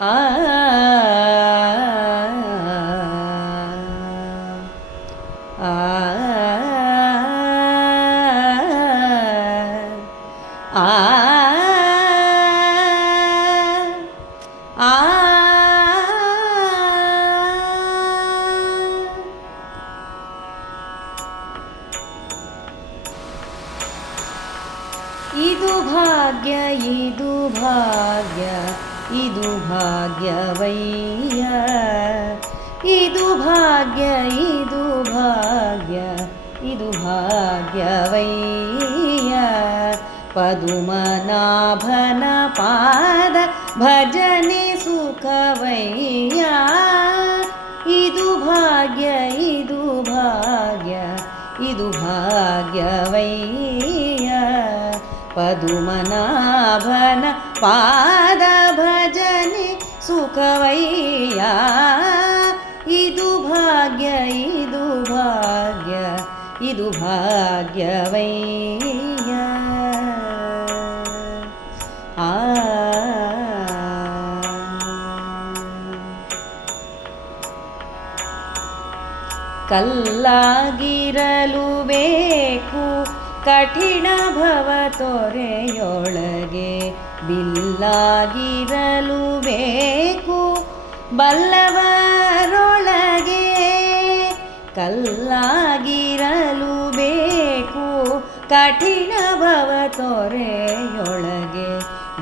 ಆ ಆ ಆ ಆ ಇದು ಭಾಗ್ಯ ಇದು ಭಾಗ್ಯ ಇದು ಭಾಗ್ಯವಯ್ಯ ಇದು ಭಾಗ್ಯ ಇದು ಭಾಗ್ಯ ಇದು ಭಾಗ್ಯವಯ್ಯ ಪದುಮನಾಭನ ಪಾದ ಭಜನೆ ಸುಖವಯ್ಯ ಇದು ಭಾಗ್ಯ ಇದು ಭಾಗ್ಯ ಇದು ಭಾಗ್ಯವಯ್ಯ ಪದುಮನಾಭನ ಪಾದ ಭಜನೆ ಸುಖವಯ್ಯ ಇದು ಭಾಗ್ಯ ಇದು ಭಾಗ್ಯ ಇದು ಭಾಗ್ಯವಯ್ಯ ಆ ಕಲ್ಲಾಗಿರಲು ಬೇಕು ಕಠಿಣ ಭವ ತೊರೆಯೊಳಗೆ ಬಿಲ್ಲಾಗಿರಲು ಬೇಕು. ಬಲ್ಲವರೊಳಗೆ ಕಲ್ಲಾಗಿರಲು ಬೇಕು. ಕಠಿಣ ಭವ ತೊರೆಯೊಳಗೆ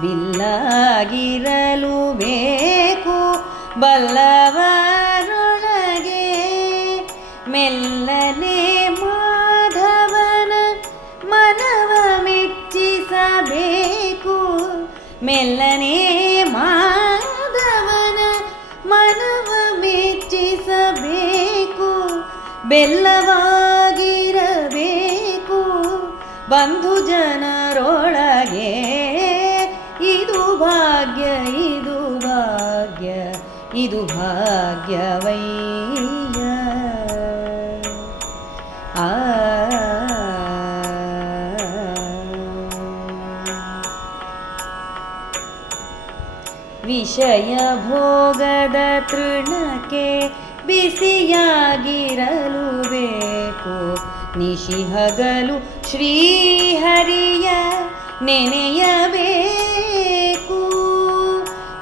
ಬಿಲ್ಲಾಗಿರಲು ಬೇಕು. ಬಲ್ಲವರೊಳಗೆ ಮೆಲ್ಲನೆ ಮೆಲ್ಲನೆ ಮಾಧವನ ಮನವ ಮೆಚ್ಚಿಸಬೇಕು ಬೆಲ್ಲವಾಗಿರಬೇಕು. ಬಂಧು ಜನರೊಳಗೆ ಇದು ಭಾಗ್ಯ ಇದು ಭಾಗ್ಯ ಇದು ಭಾಗ್ಯವಯ್ಯ. ವಿಷಯ ಭೋಗದ ತೃಣಕ್ಕೆ ಬಿಸಿಯಾಗಿರಲು ಬೇಕು ನಿಶಿಹಗಲು ಶ್ರೀಹರಿಯ ನೆನೆಯಬೇಕು.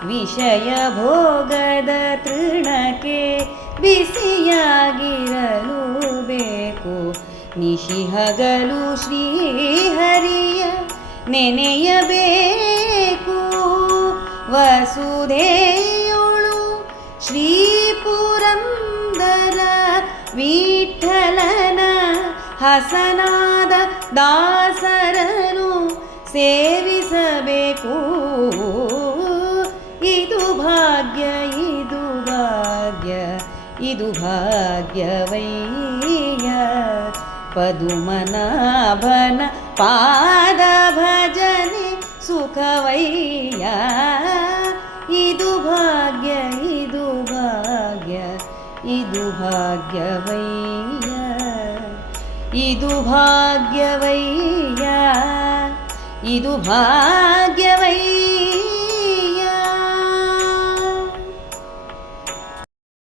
ವಿಷಯ ಭೋಗದ ತೃಣಕ್ಕೆ ಬಿಸಿಯಾಗಿರಲು ಬೇಕು ನಿಶಿಹಗಲು ಶ್ರೀಹರಿಯ ನೆನೆಯಬೇಕು. ವಸುಧೇಯುಳು ಶ್ರೀಪುರಂದರ ವಿಠಲನ ಹಸನಾದ ದಾಸರನು ಸೇವಿಸಬೇಕು ಇದು ಭಾಗ್ಯ ಇದು ಭಾಗ್ಯ ಇದು ಭಾಗ್ಯವಯ್ಯ ಪದುಮನಾಭನ ಪಾದ ಭಜನೆ ಸುಖವಯ್ಯ ಇದು ಭಾಗ್ಯ ಇದು ಭಾಗ್ಯ ಇದು ಭಾಗ್ಯವಯ್ಯ ಇದು ಭಾಗ್ಯವಯ್ಯ ಇದು ಭಾಗ್ಯವಯ್ಯ